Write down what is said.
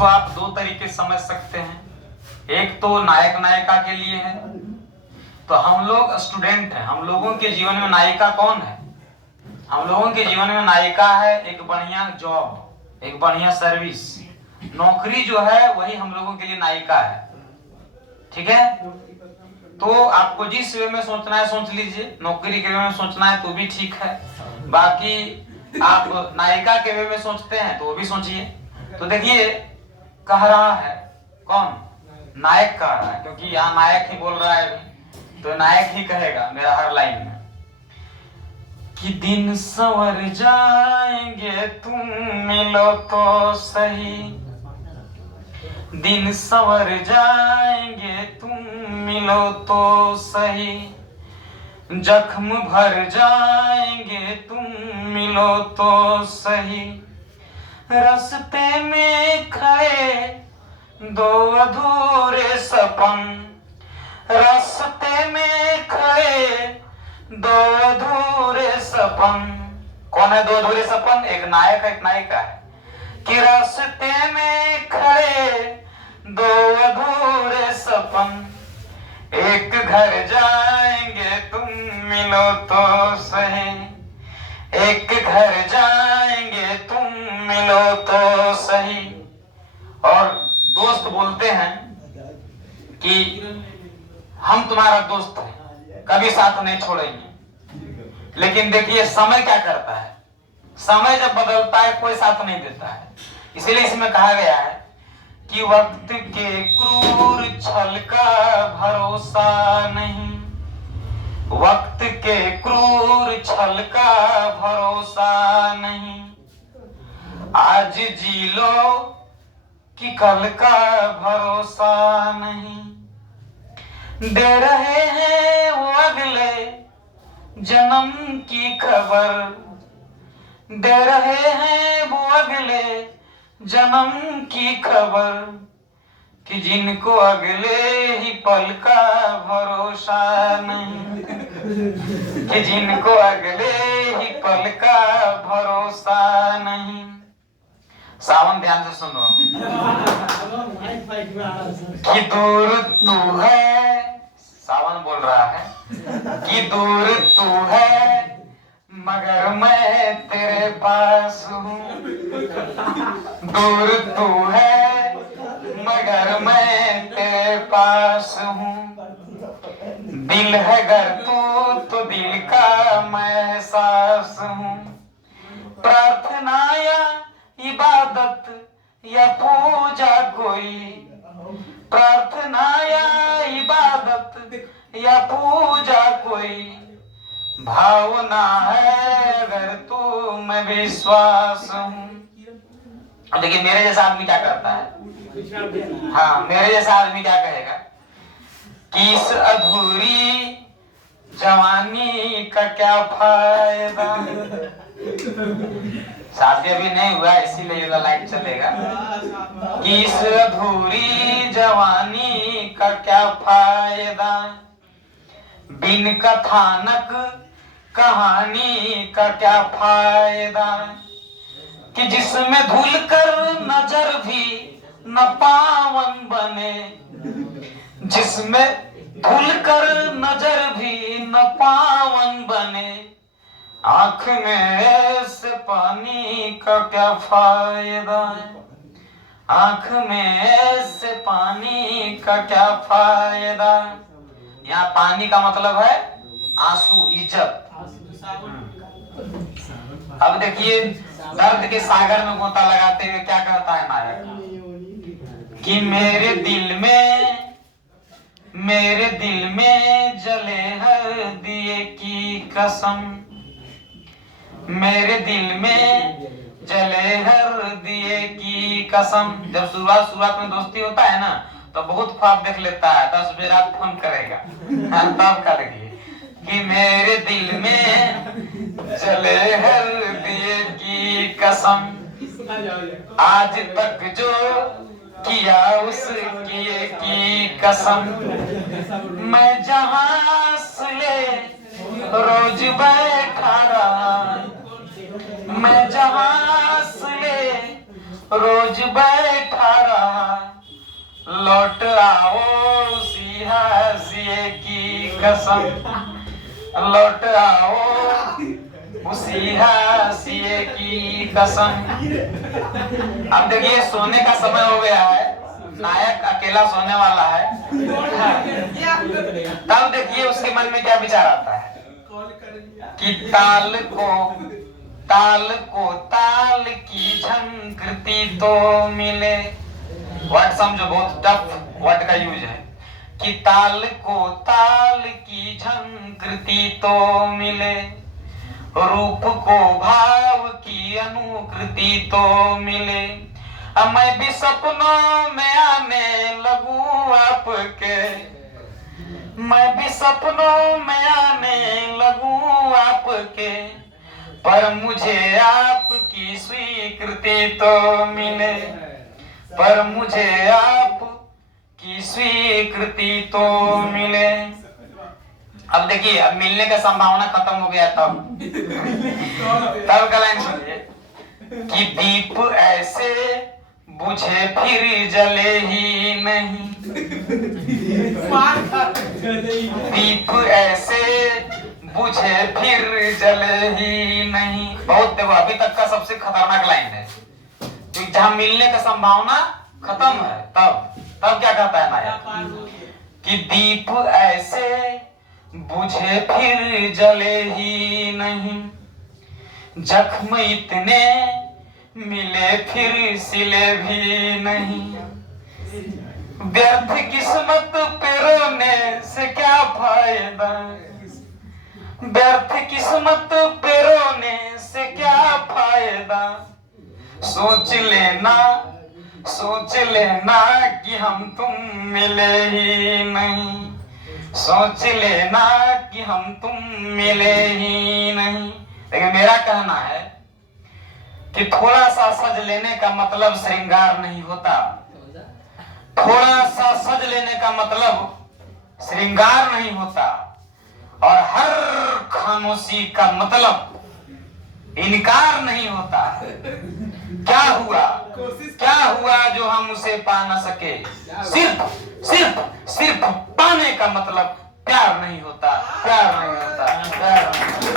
इसको आप दो तरीके से समझ सकते हैं। एक तो नायक नायिका के लिए है। तो हम लोग स्टूडेंट हैं, हम लोगों के जीवन में नायिका कौन है? हम लोगों के जीवन में नायिका है एक बढ़िया जॉब, एक बढ़िया सर्विस, नौकरी जो है वही हम लोगों के लिए नायिका है। ठीक है, तो आपको जिस वे में सोचना है सोच लीजिए, नौकरी के वे में सोचना है तो भी ठीक है, बाकी आप नायिका के वे में सोचते हैं तो वो भी सोचिए। तो देखिए कह रहा है कौन? नायक कह रहा है, क्योंकि यहाँ नायक ही बोल रहा है अभी, तो नायक ही कहेगा मेरा हर लाइन में कि दिन संवर जाएंगे तुम मिलो तो सही, दिन संवर जाएंगे तुम मिलो तो सही, जख्म भर जाएंगे तुम मिलो तो सही, रास्ते में खड़े दो अधूरे सपन, रास्ते में खड़े दो अधूरे सपन। कौन है दो अधूरे सपन? एक नायक है एक नायिका है। कि रास्ते में खड़े दो अधूरे सपन, एक घर जाएंगे तुम मिलो तो सही, एक घर जाएंगे तुम मिलो तो सही। और दोस्त बोलते हैं कि हम तुम्हारा दोस्त हैं, कभी साथ नहीं छोड़ेंगे। लेकिन देखिए समय क्या करता है, समय जब बदलता है कोई साथ नहीं देता है। इसीलिए इसमें कहा गया है कि वक्त के क्रूर छल का भरोसा नहीं, वक्त के क्रूर छल का भरोसा नहीं, आज जी लो कि कल का भरोसा नहीं। दे रहे हैं वो अगले जन्म की खबर, दे रहे हैं वो अगले जन्म की खबर, कि जिनको अगले ही पल का भरोसा नहीं, कि जिनको अगले ही पल का भरोसा नहीं। सावन ध्यान से सुनो कि दूर तू है, सावन बोल रहा है कि दूर तू है मगर मैं तेरे पास हूँ, दूर तू है मगर मैं तेरे पास हूँ, दिल है घर तो दिल का मैं एहसास हूँ, प्रार्थना या इबादत या पूजा कोई, प्रार्थना या इबादत या पूजा कोई, भावना है अगर तू मैं विश्वास हूँ। देखिए मेरे जैसा आदमी क्या करता है, हाँ मेरे जैसा आदमी क्या कहेगा कि इस अधूरी जवानी का क्या फायदा। शादी अभी नहीं हुआ इसीलिए ये लाइट चलेगा कि इस अधूरी जवानी का क्या फायदा, बिन कथानक कहानी का क्या फायदा, कि जिसमें धुल कर नजर भी न पावन बने, जिसमें धुल कर नजर भी न पावन बने, आंख में से पानी का क्या फायदा है, आंख में से पानी का क्या फायदा। यहाँ पानी का मतलब है आंसू, इज्जत। अब देखिए दर्द के सागर में गोता लगाते हुए क्या कहता है नायक कि मेरे दिल में जले हर दिए की कसम, मेरे दिल में जले हर दिए की कसम। जब शुरुआत में दोस्ती होता है ना तो बहुत ख्वाब देख लेता है, 10 बजे रात फोन करेगा, तब कर देखिए कि मेरे दिल में जले हर दिए की कसम, आज तक जो किया उस किए की कसम, मैं जहां से रोज बैठा रहा, मैं जहां से रोज बैठा रहा, कसम लौट आओ उसी हाशिए की कसम। अब देखिए सोने का समय हो गया है, नायक अकेला सोने वाला है। तब देखिए उसके मन में क्या विचार आता है कि ताल को ताल की झंकृति तो मिले। वर्ड समझो, बहुत टफ वर्ड का यूज है कि ताल को ताल की झंकृति तो मिले, रूप को भाव की अनुकृति तो मिले। अब मैं भी सपनों में आने लगूं आपके, मैं भी सपनों में आने लगूं आपके, पर मुझे आपकी स्वीकृति तो मिले, पर मुझे आपकी स्वीकृति तो मिले। अब देखिए, अब मिलने का संभावना खत्म हो गया। तब का लाइन सुनिए कि दीप ऐसे बुझे फिर जले ही नहीं, दीप ऐसे बुझे फिर जले ही नहीं। बहुत देखो, अभी तक का सबसे खतरनाक लाइन है, क्योंकि जहां मिलने का संभावना खत्म है तब क्या कहता है नायक कि दीप ऐसे बुझे फिर जले ही नहीं, जख्म इतने मिले फिर सिले भी नहीं, व्यर्थ किस्मत पे रोने से क्या फायदा, व्यर्थ किस्मत पे रोने से क्या फायदा, सोच लेना कि हम तुम मिले ही नहीं, सोच लेना कि हम तुम मिले ही नहीं। लेकिन मेरा कहना है कि थोड़ा सा सज लेने का मतलब श्रृंगार नहीं होता, थोड़ा सा सज लेने का मतलब श्रृंगार नहीं होता, और हर खामोशी का मतलब इनकार नहीं होता। क्या हुआ जो हम उसे पा न सके, सिर्फ पाने का मतलब प्यार नहीं होता, प्यार नहीं होता, प्यार नहीं होता।